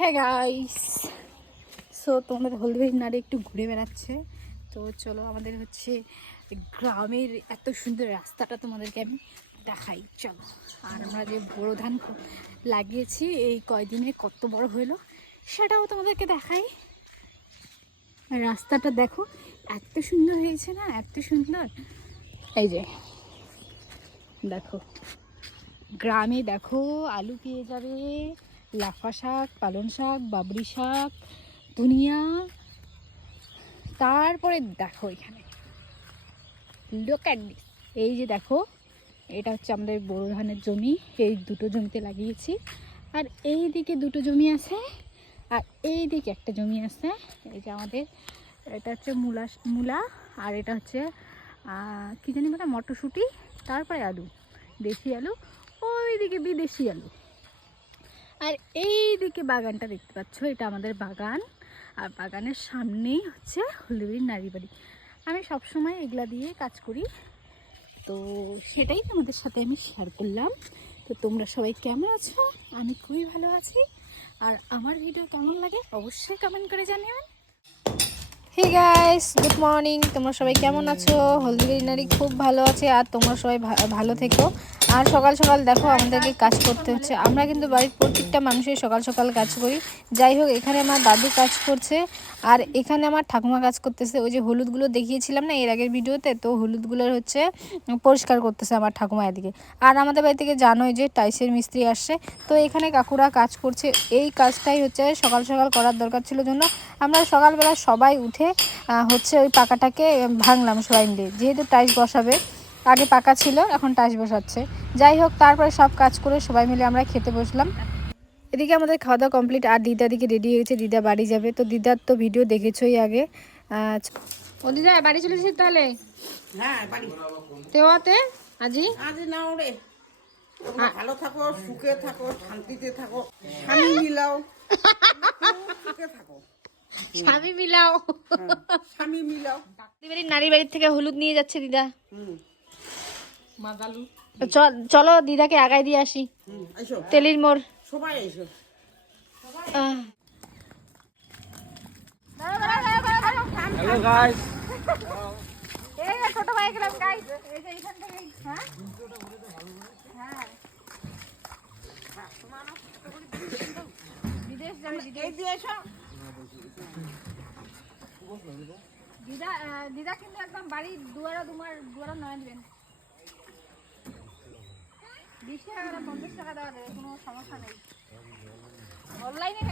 হ্যাঁ guys, so তোমাদের হলদিবাড়ির নাড়ে একটু ঘুরে বেড়াচ্ছে। তো চলো আমাদের হচ্ছে গ্রামের এত সুন্দর রাস্তাটা তোমাদেরকে আমি দেখাই, চলো। আর আমরা যে বোরো ধান লাগিয়েছি এই কয়দিনে কত বড় হইলো সেটাও তোমাদেরকে দেখাই। রাস্তাটা দেখো এত সুন্দর হয়েছে না, এত সুন্দর। এই যে দেখো, গ্রামে দেখো আলু পেয়ে যাবে, লাফা শাক, পালং শাক, বাবরি শাক, ধনিয়া। তারপরে দেখো এখানে লুক অ্যাট দিস, এই যে দেখো এটা হচ্ছে আমাদের বোরো ধানের জমি। এই দুটো জমিতে লাগিয়েছি, আর এই দিকে দুটো জমি আছে, আর এই দিকে একটা জমি আছে। এই যে আমাদের এটা হচ্ছে মূলা, আর এটা হচ্ছে কী জানি বলে মটরশুঁটি, তারপরে আলু, দেশি আলু, ওই দিকে বিদেশি আলু। আর এই দিকে বাগানটা দেখতে পাচ্ছ, এটা আমাদের বাগান। আর বাগানের সামনেই হচ্ছে হলদিবাড়ির নারী বাড়ি। আমি সবসময় এগুলা দিয়ে কাজ করি, তো সেটাই তোমাদের সাথে আমি শেয়ার করলাম। তো তোমরা সবাই কেমন আছো? আমি খুবই ভালো আছি। আর আমার ভিডিও কেমন লাগে অবশ্যই কমেন্ট করে জানাবেন। Hey guys, good morning. তোমরা সবাই কেমন আছো? হলদিবাড়ি নারী খুব ভালো আছে, আর তোমরা সবাই ভালো থেকো। আর সকাল সকাল দেখো আমাদেরকে কাজ করতে হচ্ছে। আমরা কিন্তু বাড়ির প্রত্যেকটা মানুষই সকাল সকাল কাজ করি। যাই হোক, এখানে আমার দাদু কাজ করছে, আর এখানে আমার ঠাকুমা কাজ করতেছে। ওই যে হলুদগুলো দেখিয়েছিলাম না এর আগের ভিডিওতে, তো হলুদগুলোর হচ্ছে পরিষ্কার করতেছে আমার ঠাকুমা এদিকে। আর আমাদের বাড়ি থেকে জানোই যে টাইসের মিস্ত্রি আসছে, তো এখানে কাকুরা কাজ করছে। এই কাজটাই হচ্ছে সকাল সকাল করার দরকার ছিল, জন্য আমরা সকালবেলা সবাই উঠে হচ্ছে ওই পাকাটাকে ভাঙলাম সবাই মিলে, যেহেতু টাইস বসাবে। আগে পাকা ছিল, এখন টাইস বসাচ্ছে। যাই হোক, তারপরে সব কাজ করে সবাই মিলে আমরা খেতে বসলাম। এদিকে আমাদের খাওয়া দাওয়া কমপ্লিট, আর দিদা দিকে রেডি হয়েছে, দিদা বাড়ি যাবে। তো দিদার তো ভিডিও দেখেছই আগে। ও দিদা বাড়ি চলেছিস তাহলে? হ্যাঁ বাড়ি তেওয়াতে আজি আজ না ওরে, তোমরা ভালো থাকো, সুখে থাকো, শান্তিতে থাকো, স্বামী মিলাও, সুখে থাকো, স্বামী মিলাও, স্বামী মিলাও। বাড়ির নারী বাড়ির থেকে হলুদ নিয়ে যাচ্ছে দিদা। মাদালু তো চলো দিদাকে আগায় দিয়ে আসি। এসো তেলির মোড় সবাই এসো। হ্যালো গাইস, এই যে ছোট ভাই গেলাম গাইস, এই যে এইখান থেকে। হ্যাঁ হ্যাঁ, বিদেশ যাবে, এই দিয়ে এসো। দিদা। দিদা কিন্তু একদম বাড়ির দুয়ারা দুয়ারা নয় দিবেন। 20 টাকা 50 টাকা দেওয়া দেবে, কোনো সমস্যা নেই। অনলাইনে